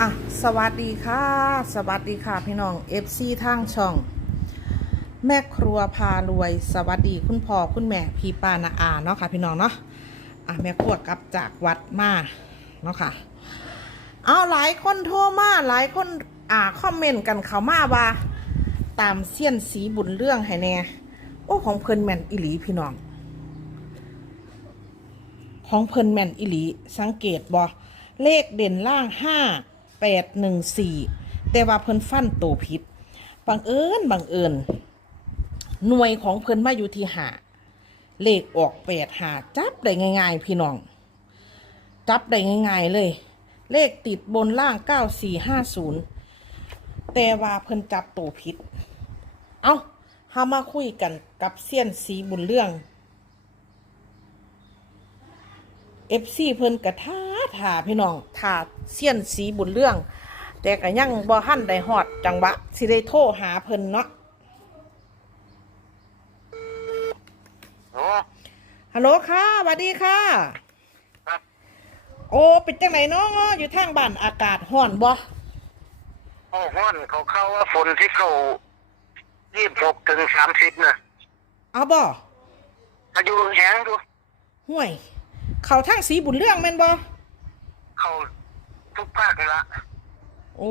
อะสวัสดีค่ะ สวัสดีค่ะพี่น้อง FC ทางช่อง แม่ครัวพารวย สวัสดีคุณพ่อคุณแม่พี่ปานาอาเนาะค่ะพี่น้องเนาะอะแม่ครัวกลับจากวัดมาเนาะค่ะเอาหลายคนโทรมาหลายคนอ่าคอมเมนต์กันเขามาว่าตามเสี้ยนสีบุญเรื่องให้แน่โอ้ของเพิ่นแม่นอิหลีพี่น้อง ของเพิ่นแม่นอิหลีสังเกตบ่เลขเด่นล่างห้า แปดหนึ่งสี่แต่ว่าเพิ่นฟันโตผิดบังเอิญบังเอิญหน่วยของเพิ่นมาอยู่ที่หาเลขออกแปดหาจับได้ง่าย ๆ พี่น้อง จับได้ง่าย ๆ เลย เลขติดบนล่างเก้าสี่ห้าศูนย์แต่ว่าเพิ่นจับโตผิด เอาเฮามาคุยกันกับเซียนสีบุญเรื่องเอฟซีเพิ่นกระทา ถาพี่น้องถาเสี้ยนสีบุญเรื่อง แต่ก็ยังบ่หันได้ฮอดจังหวะสิได้โทรหาเพิ่นเนาะโอ้ฮัลโหลค่ะสวัสดีค่ะครับโอ้เป็นจังไหนเนาะอยู่ทางบ้านอากาศร้อนบ่โอ้ฮ้อนเขาเข้าว่าฝนที่เขายี่สิบหกถึงสามสิบนะเอาบ่อายุแห้งดูห่วย เขาทางสีบุญเรื่องแม่นบ่ เขาทุกภาคนี่ละโอ้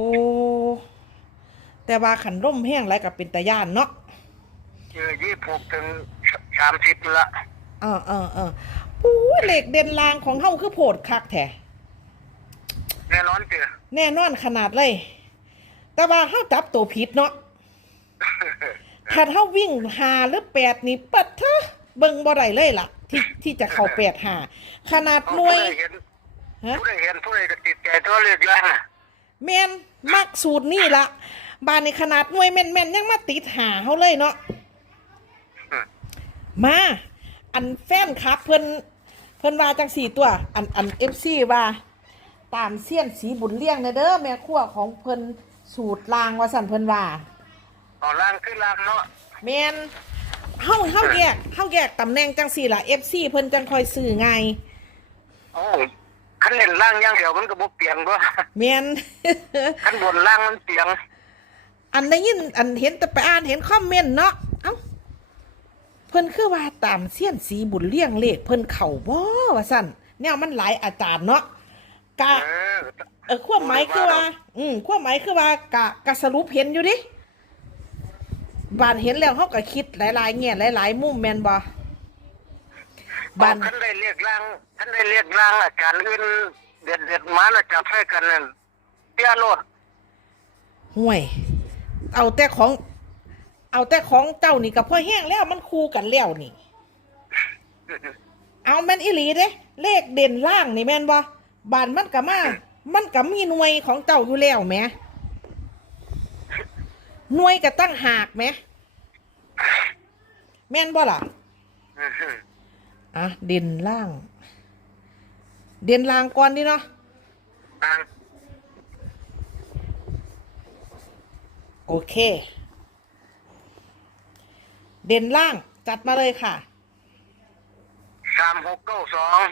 แต่ว่าขันร่มแห้งไรกับเป็นตาย่านเนาะเออยี่สิบหกถึงสามสิบละเออเออเออปู้เหล็กเด่นลางของเฮาคือโผดคักแท้แน่นอนเจอแน่นอนขนาดเลย แต่ว่าเฮาจับตัวผิดเนาะถ้าเฮาวิ่งหาหรือแปดนี่ปัดเถอะเบิ่งบ่ได้เลยล่ะ ที่ที่จะเข้าแปดหาขนาดหน่วยผู้ใดเห็น ฮะผู้ใดเห็นผู้ใดก็ติดใจตัวเลือกแล้วนะแม่นมักสูตรนี่ละบานในขนาดหน่วยแม่นๆยังมาติดหาเฮาเลยเนาะมา อันแฟนครับเพิ่นเพิ่นว่าจังสี่ตัว อันอัน FC ว่า ตามเสี้ยนสีบุญเลี้ยงเด้อเด้อแม่ครัวของเพิ่นสูตรลางว่าสั่นเพิ่นว่าต่อล่างขึ้นล่างเนาะแมนเฮาเฮาแยกเฮาแยกตำแหน่งจังสี่ล่ะ FC เพิ่นจังคอยซื้อไง โอ้ ขันเล่นล่างอย่างเดียวมันก็บ่เปลี่ยนก็แมนขันบนล่างมันเปลี่ยนอันได้ยินอันเห็นแต่ไปอ่านเห็นคอมเมนต์เนาะเอ้าเพิ่นคือว่าตามเสี้ยนสีบุญเลี้ยงเลขเพิ่นเข้าบ่ว่าซั่นแนวมันหลายอาจารย์เนาะกะเออเออความหมายคือว่า อืมความหมายคือว่ากะกะสรุปเห็นอยู่ดิบานเห็นแล้วเขาก็คิดหลายๆแง่หลายๆมุมแม่นบ่บานท่านได้เรียกร่าง ท่านได้เรียกร่างอาจารย์อื่นเด็ดเด็ดๆมาแล้วจับใส่กันนั่นเตี้ยโลดห่วย เอาแต่ของ เอาแต่ของเจ้านี่กับพ่อแห้งแล้วมันคู่กันแล้วนี่ เอาแม่นอีหลีเด้เลขเด่นล่างนี่แม่นบ่บานมันก็มา มันก็มีหน่วยของเจ้าอยู่แล้วแหมหน่วยก็ตั้งหากแหมแม่นบ่ล่ะอะเด่นล่าง เด่นล่างก่อนดิเนาะอ่างโอเค เด่นล่าง จัดมาเลยค่ะสามหกเก้าสอง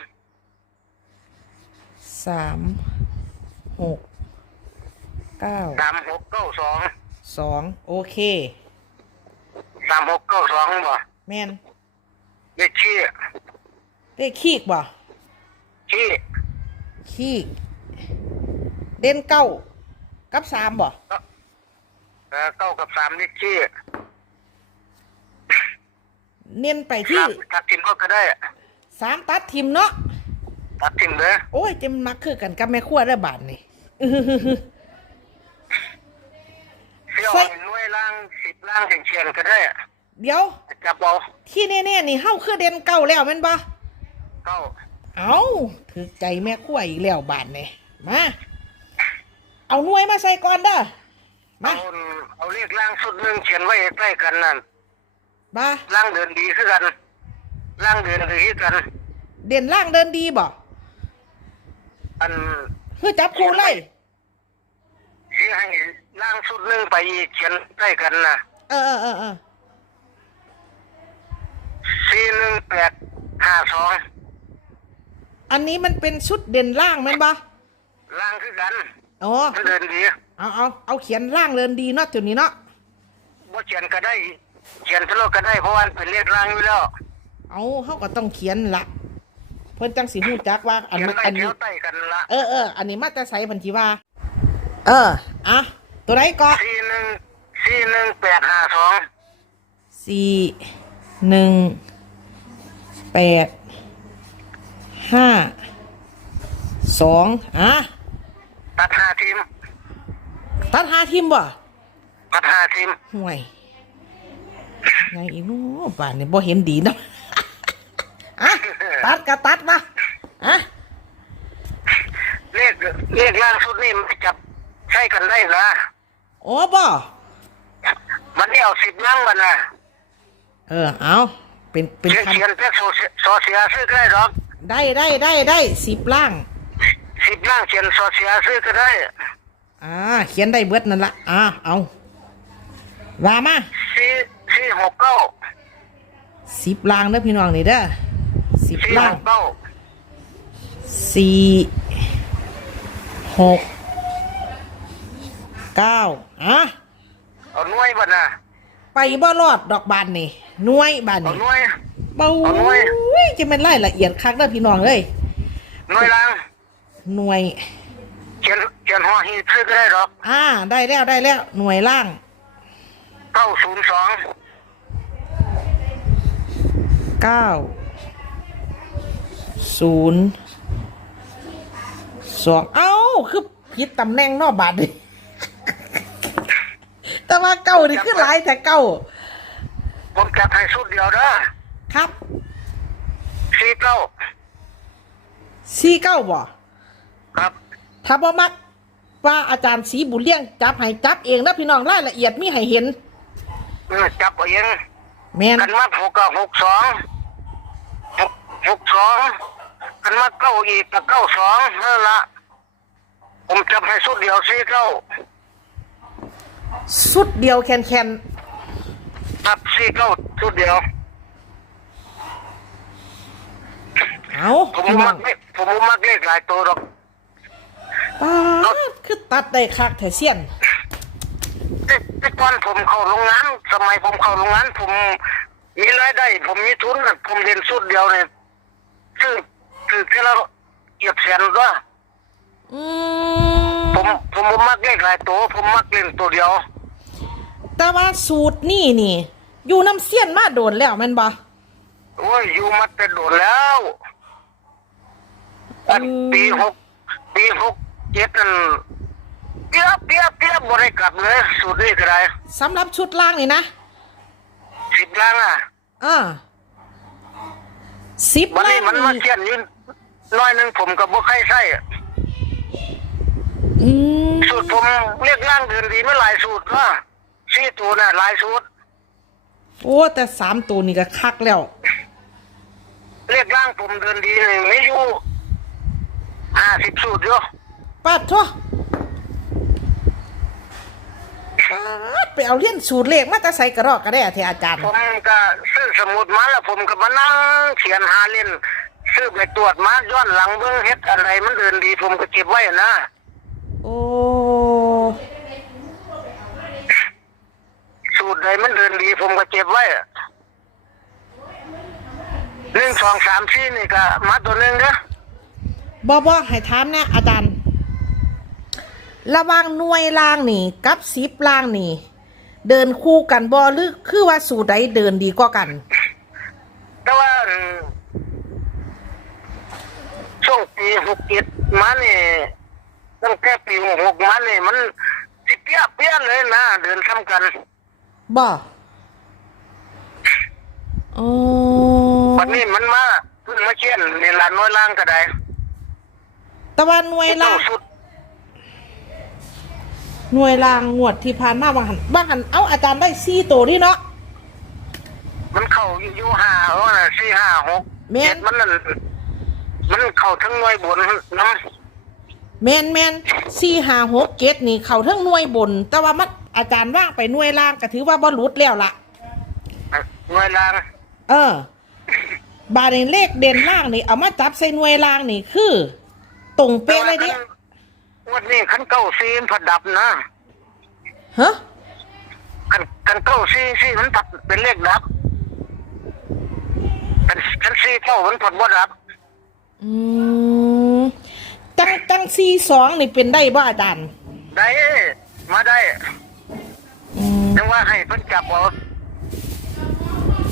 สามหกเก้าสามหกเก้าสองสองโอเคสามหกเก้าสองบ่แมนเลขขี้ได้ขีกบ่ ขี้ขีกเด่นเก้ากับสามบ่เออเก้ากับสามเลขขี้เน้นไปที่สามตัดทิ้งก็ก็ได้สามตัดทิมเนาะตัดทิ้งเลยโอ้ยจะมักคือกันกับแม่ขั้วได้อบาทนี่อื้อหือหือหือเสี่ยวใส่ให้หน่วยล่างสิบล่างเฉียงๆก็ได้เดี๋ยวจับเอาที่แน่ๆนี่เฮาคือเด่นเก้าแล้วแม่นบ่เก้า เอาถือใจแม่ขั้วอีกแล้วบาทนี่มา เอาหน่วยมาใส่ก่อนเด้อมา เอาเอาเลขล่างสุดหนึ่งเขียนไว้ใกล้กันนั่นมาล่างเดินดีคือกันล่างเดินดีคือกัน เด่นล่างเดินดีบ่อันคือจับคู่ไล่ที่ให้ล่างสุดหนึ่งไปอีกเขียนใกล้กันนะเออเออเออเออสี่หนึ่งแปดห้าสอง อันนี้มันเป็นชุดเด่นล่างแม่นบ่ล่างคือกันเอ๋อมันเดินดีเอาเอาเอาเขียนร่างเดินดีเนาะตัวนี้เนาะว่าเขียนก็ได้ เขียนทะลุก็ได้เพราะว่ามันเป็นเลขรางอยู่แล้ว เอาเขาก็ต้องเขียนละเพิ่นจังสิฮู้จักว่าอันเขียนมันได้อันแถนี้วใต้กันละเออเอออันนี้มาแต่ใส่พันธิว่า เอออะตัวไหนก็สี่หนึ่งสี่หนึ่งแปดห้าสองสี่หนึ่งแปด ห้าสองอะตัดห้าทีมตัดหาทีมบ่ตัดห้าทีมห่วยไงอีกเนู้ป่านนี่บ่เห็นดีเนาะอะตัดก็ตัดมาอะเลขเลขล่างสุดนี่มันจับใช้กันได้นะโอ้บ่มันนี่เอาสิบนั่งมันนะเออเอาเป็นเป็นเขียนคันเขียนแค่โซเสียโซเสียซื้อก็ได้หรอก ได้ได้ได้ได้สิบล่างสิบนั่งเขียนโซเสียซื้อก็ได้ อ่า เขียนได้เบิดนั่นละอ่าเอาว่ามาสี่สี่หกเก้าสิบล่างเด้อพี่น้องนี่เด้อสิบสี่ล่าหงกเก้าสี่หกเก้าอะเอาหน่วยบัดนะไปบ่รอดดอกบานนี่หน่วยบานเอานี่หน่วย เบาเอาหน่วย อุ้ยจะเป็นไล่ละเอียดคักเด้อพี่น้องเอ้ยหน่วยล่างหน่วย เขียนเขียนหัวหีซื้อก็ได้หรอกอ่า ได้แล้วได้แล้ว หน่วยล่าง เก้าศูนย์สองเก้าศูนย์สองเอ้า คือผิดตำแหน่งเนอกบาทนี่แต่ว่าเก้านี่คือหลายแต่เก้าผมจับให้สุดเดียวเด้อ ครับสี่เก้าสี่เก้าบ่ครับถ้าบ่มัก ว่าอาจารย์สีบุญเลี้ยงจับให้จับเองนะพี่น้องรายละเอียดมีให้เห็นเออจับเอาเองแม่นกันมาหกกับหกสองหกหกสองกันมาเก้าอีกกับเก้าสองนั่นละผมจับให้สุดเดียวสี่เก้าสุดเดียวแคนแคนครับสี่เก้าสุดเดียว เอาผมพี่บ่น้อมังกเลขผมบ่มักเลขหลายตัวหรอกป้าดคือตัดได้คักแถเซียน แต่แต่ก่อนผมเข้าโรงงานสมัยผมเข้าโรงงานผมมีรายได้ผมมีทุนน่ะผมเรียนสุดเดียวเนี่ยซื้อซื้อแค่ละเกียบแสนก็อืผมมผมบ่มักเลขหลายตัวผมมักเล่นตัวเดียว แต่ว่าสูตรนี่นี่ อยู่น้ำเสี้ยนมาโดนแล้วแม่นบ่โอ้ยอยู่มาแต่โดดแล้ว อันอืมปีหกปีหกเจ็ดนั่นเปียบเปียบเปียบบ่ได้กลับเลยสูตรนี้ก็ได้สำหรับชุดล่างนี่นะสิบล้านอะอ่าสิบวันล่านี้งมันมานี่เขียนอยู่น้อยหนึงผมก็บ่ใครใส่อะอืมสูตรผมเรียกร่างเดินดีไม่หลายสูตรก็สี่ตัวน่ะหลายสูตร โอ้แต่สามตัวนี่ก็คักแล้ว เรียกร่างผมเดินดีนี่ไม่อยู่ ห้าสิบสูตรอยู่ปัดทั่วปัดไปเอาเลี่ยนสูตรเลขมาแต่ใส่กระรอกกระแด่เทอาจารย์ ผมก็ซื้อสมุดมาแล้วผมก็มานั่งเขียนหาเล่นซื้อไปตรวจมาย้อนหลังเบื้องเฮ็ดอะไรมันเดินดีผมก็เก็บไว้นะ โอ้สูตรใดมันเดินดีผมก็เก็บไว้หนึ่งสองสามสี่นี่ก็มาตัวหนึ่งเด้อ บอบอให้ถามเนี่ยอาจารย์ ระหว่างหน่วยล่างนี่ กับสิบล่างนี่ เดินคู่กันบอหรือคือว่าสูตรใดเดินดีกว่ากัน แต่ว่าอืมช่วงปีหกเจ็ดมานี่ตั้งแต่ปีหกหกมานี่มันสิเปียเปียเลยนะ เดินซ้ำกันบอโอ้วันนี้มันมาเพิ่งมาเขียนในลานน้อยล่างก็ได้ แต่ว่าหน่วยล่างสุดหน่วยล่างงวดที่ผ่านมาบางหันบางหันเอาอาจารย์ได้สี่ตัวนี่เนาะ มันเข้าอยู่ห้าเออน่ะสี่ห้าหกแม่น เจ็ดมันนั่นมันเข้าทั้งหน่วยบนน้แมนแมนสี่ห้าหกเกตนี่เขาเทั้งหน่วยบน แต่ว่ามันอาจารย์ว่างไปหน่วยล่างก็ถือว่าบอลุดแล้วล่ะำหน่วยล่าง เออ บาดในเลขเด่นล่างนี่เอามาจับใส่หน่วยล่างนี่คือ ตรงเป๊ะเลยเนี่ยแงวันนี้ขันเก้าซีมันผัดดับนะฮะขันขันเก้าซีซีมันผัดเป็นเลขดับขันขันซีเก้ามันผัดบ่ดับ อืมจังจังซีสองนี่เป็นได้บ่อาจารย์ได้มาได้อืมยังว่าให้เพิ่นจับเอา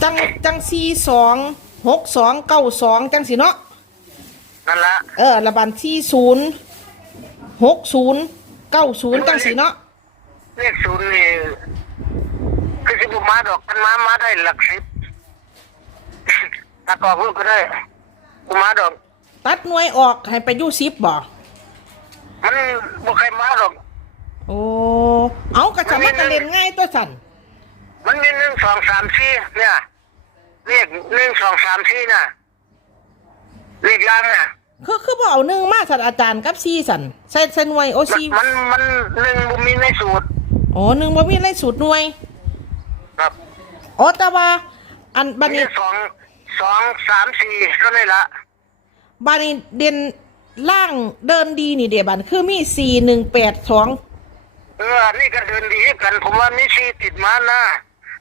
จังจังซีสองหกสองเก้าสองจังสิเนาะ นั่นละเออระบันซีศูนย์หกศูนย์เก้าศูนย์จังสิเนาะเลขศูนย์นี่คือสิบมาดอกมันมามาได้หลักสิบตัดออกลูกก็ได้บ่มาดอก ตัดหน่วยออกให้ไปอยู่ซิบบ่มันบ่เคยมาดอก โอ้เอากระจะมันก็เล่นง่ายตัวสันมันมีหนึ่งสองสามสี่เนี่ยเลขหนึ่งสองสามสี่น่ะ เลขล่างน่ะคือคือบ่เอาหนึ่งมาสัตว์อาจารย์กับซีสันใส่ใส่หน่วยโอมันซีมันมันหนึ่งบ่มีในสูตรโอ้หนึ่งบ่มีในสูตรหน่วย ครับโอ้แต่ว่า อันบัดมีนี้สองสองสามสี่ก็ได้ละบัดนี้เด่นล่างเดินดีนี่เดี๋ยวบัดคือมีสี่หนึ่งแปดสองเออนี่ก็เดินดีกัน ผมว่ามีสี่ติดมานะ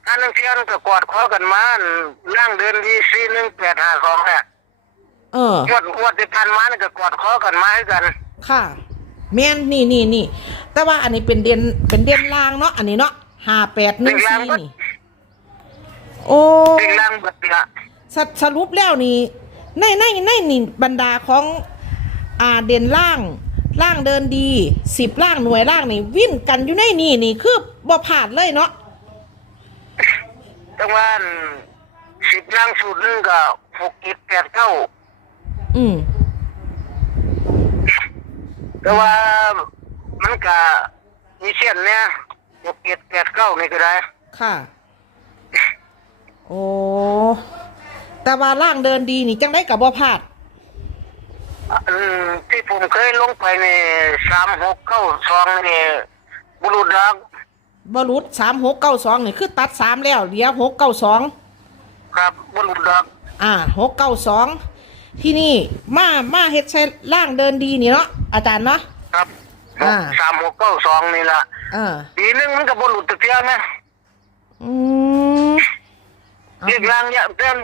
อันนึงเที่ยนก็กอดคอกันมานั่งเดินดีสี่หนึ่งแปดห้าสองเนี่ย เออ งวดงวดที่ผ่านมานี่ก็กอดคอกันมาให้กันค่ะแม่นนี่นี่นี่แต่ว่าอันนี้เป็นเด่นเป็นเด่นล่างเนาะอันนี้เนาะห้าแปดหนึ่งสี่นี่ โอ้เด็กล่างเบิดละสสรุปแล้วนี่ในในในนี่บรรดาของอ่าเด่นล่างล่างเดินดีสิบล่างหน่วยล่างนี่วิ่นกันอยู่ในนี่นี่คือบ่ผ่านเลยเนาะจังหว่าสิบล่างสูตรหนึงก็หกเจ็ดแปดเก้า อืมแต่ว่ามันก็มีเส้นเนี่ยหกเจ็ดแปดเก้านี่ก็ได้ ค่ะ โอ้แต่ว่าล่างเดินดีนี่จังได้กับบ่พลาดอืมที่ผมเคยลงไปในสามหกเก้าสองนี่บุรุษดักบรุษสามหกเก้าสองนี่คือตัดสามแล้วเหลือหกเก้าสองครับบุรุษดักอ่าหกเก้าสอง ที่นี่มามาเฮ็ดใช้ล่างเดินดีนี่เนาะอาจารย์เนาะ ครับอ่า สามหกเก้าสองนี่ละเออ ปีหนึงมันก็บุรุษตะเกียงนะอืมเอาเลขล่างเนี่ยเตือน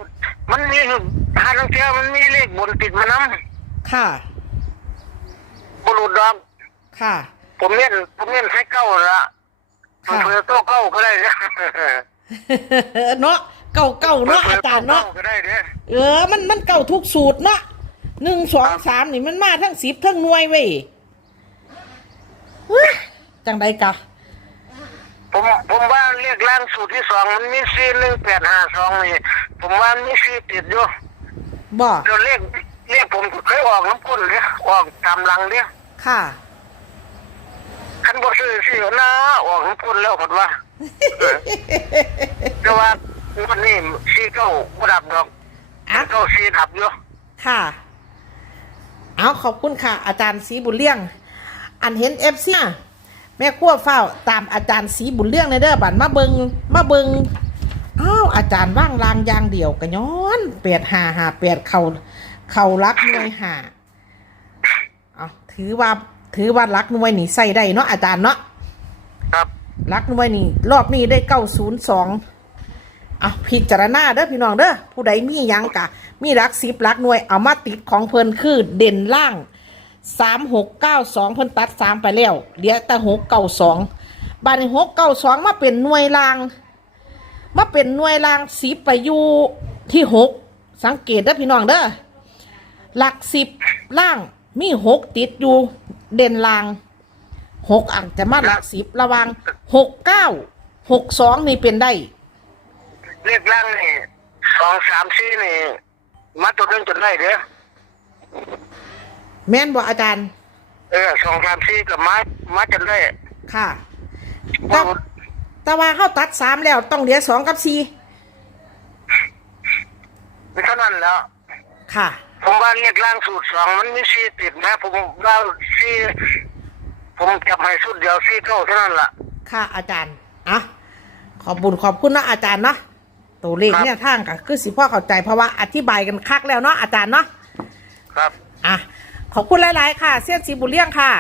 มันมีหาทางเทียมันมีเลขบนติดมานำค่ะบุรุษดักค่ะ ผมเน้นผมเน้นให้เก้าละค่ะ เผื่อโต๊ะเก้าก็ได้เนี่ยเนาะ เก่าเก่าเนาะอาจารย์เนาะก็ได้เนี่ยเออมันมันเก่าทุกสูตรเนาะหนึ่งสองสามนี่มันมาทั้งสิบทั้งหน่วยเว้ยเฮ้ยจังใดกะผมผมว่าเลขล่างสูตรที่สองมันมีสี่หนึ่งแปดห้าสองนี่ผมว่ามีสี่ติดอยู่บ่เดี๋ยวเลขเลขผมเคยออกน้ำก้นเนี่ยออกตามหลังเนี่ยค่ะคันบ่ซื้อสินะออกน้ำก้นแล้วผมว่าเออแต่ว่า วันนี้สี่เก้าบ่ดับดอกอะเก้าสี่ดับอยู่ค่ะ เอาขอบคุณค่ะ อาจารย์สีบุญเลี้ยง อันเห็นเอฟซีแม่ขั้วเฝ้าตามอาจารย์สีบุญเลี้ยงในเด้อบันมาเบิงมาเบิงอ้าวอาจารย์ว่างลางอยางเดียวกันย้อนเปียดหาหาเปียดเขาเขารักหน่วยหาเอาถือว่าถือว่ารักหน่วยนี่ใส่ได้เนาะอาจารย์เนาะครับรักหน่วยนี่รอบนี้ได้เก้าศูนย์สอง เอาพิจารณาเด้อพี่น้องเด้อผู้ใดมียังกะ มีรักสิบรักหน่วยเอามาติดของเพิ่นคือเด่นล่างสามหกเก้าสองเพิ่นตัดสามไปแล้วเหลือแต่หกเก้าสองบานหกเก้าสองมาเป็นหน่วยล่าง มาเป็นหน่วยล่างสิบไปอยู่ที่หกสังเกตเด้อพี่น้องเด้อหลักสิบล่างมีหกติดอยู่เด่นล่างหกอาจจะมาหลักสิบระวังหกเก้าหกสองนี่เป็นได้ เลขล่างนี่สองสามสี่นี่ มาตัวหนึงจนได้เด้อแม่นบ่อาจารย์ เออสองสามสี่กับมามาจนได้ค่ะบุแต่รุษแต่ว่าเขาตัดสามแล้วต้องเหลือสองกับสี่เท่านั้นแล้ว ค่ะ ผมว่าเลขล่างสูตรสองมันมีสี่ติดนะ ผมว่าสี่ผมจับให้สุดเดียวสี่เก้าเท่านั้นล่ะ ค่ะอาจารย์อะขอบบุญขอบคุณนะอาจารย์เนาะ ตัวเลขครับ เนี่ยทางก็คือสิพ่อเข้าใจเพราะว่าอธิบายกันคักแล้วเนาะอาจารย์เนาะครับอะขอบคุณหลาย ๆ ค่ะ เสี้ยนสีบุญเลี้ยงค่ะ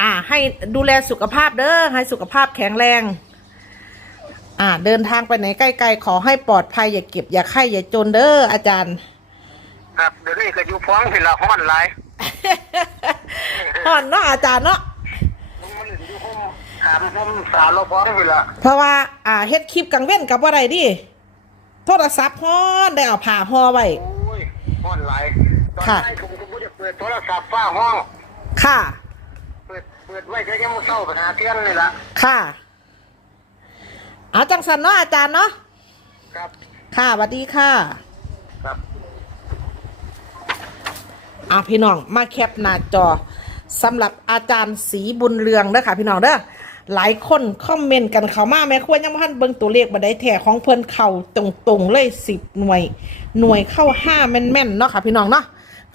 อ่า ให้ดูแลสุขภาพเด้อให้สุขภาพแข็งแรง อ่า เดินทางไปไหนใกล้ๆขอให้ปลอดภัยอย่าเก็บอย่าไข้อย่าจนเด้ออาจารย์ ครับเดี๋ยวนี้ก็อยู่ฟ้องสิละห้อนหลาย ห่อนเนาะอาจารย์เนาะมันอยู่ห้องถามห้องสาวเราฟ้องสิละเพราะว่า อ่าเฮ็ดคลิปกังเว้นกับว่าไรดิโทรศัพท์ฮ้อนได้เอาผ้าห่อไว้ โอ้ยห้อนหลายตอนค่ะ นี้ผมก็ไม่ได้เปิดโทรศัพท์ฟ้าห้อง ค่ะ เปิดเปิดไว้ก็ยังไม่เข้าปัญหาเที่ยงนี่ละค่ะ เอาจังสันเนาะอาจารย์เนาะ ครับค่ะสวัสดีค่ะ ครับ อะพี่น้องมาแคปหน้าจอสำหรับอาจารย์สีบุญเรืองเด้อค่ะพี่น้องเด้อ หลายคนคอมเมนต์กันเขามาแม่ควรยังบ่ทันเบิ่งตัวเลขบันไดแท้ของเพิ่อนเข้าตรงๆเลยสิบหน่วย หน่วยเข้าห้าแม่นๆเนาะค่ะพี่น้องเนาะ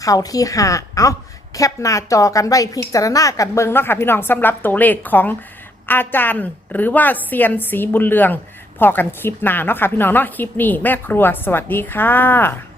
เข้าที่ห้าเอาแคปหน้าจอกันไว้พิจารณากันเบิ่งเนาะค่ะพี่น้องสำหรับตัวเลขของอาจารย์ หรือว่าเซียนสีบุญเรือง พอกันคลิปหน้าเนาะค่ะพี่น้องเนาะคลิปนี้แม่ครัวสวัสดีค่ะ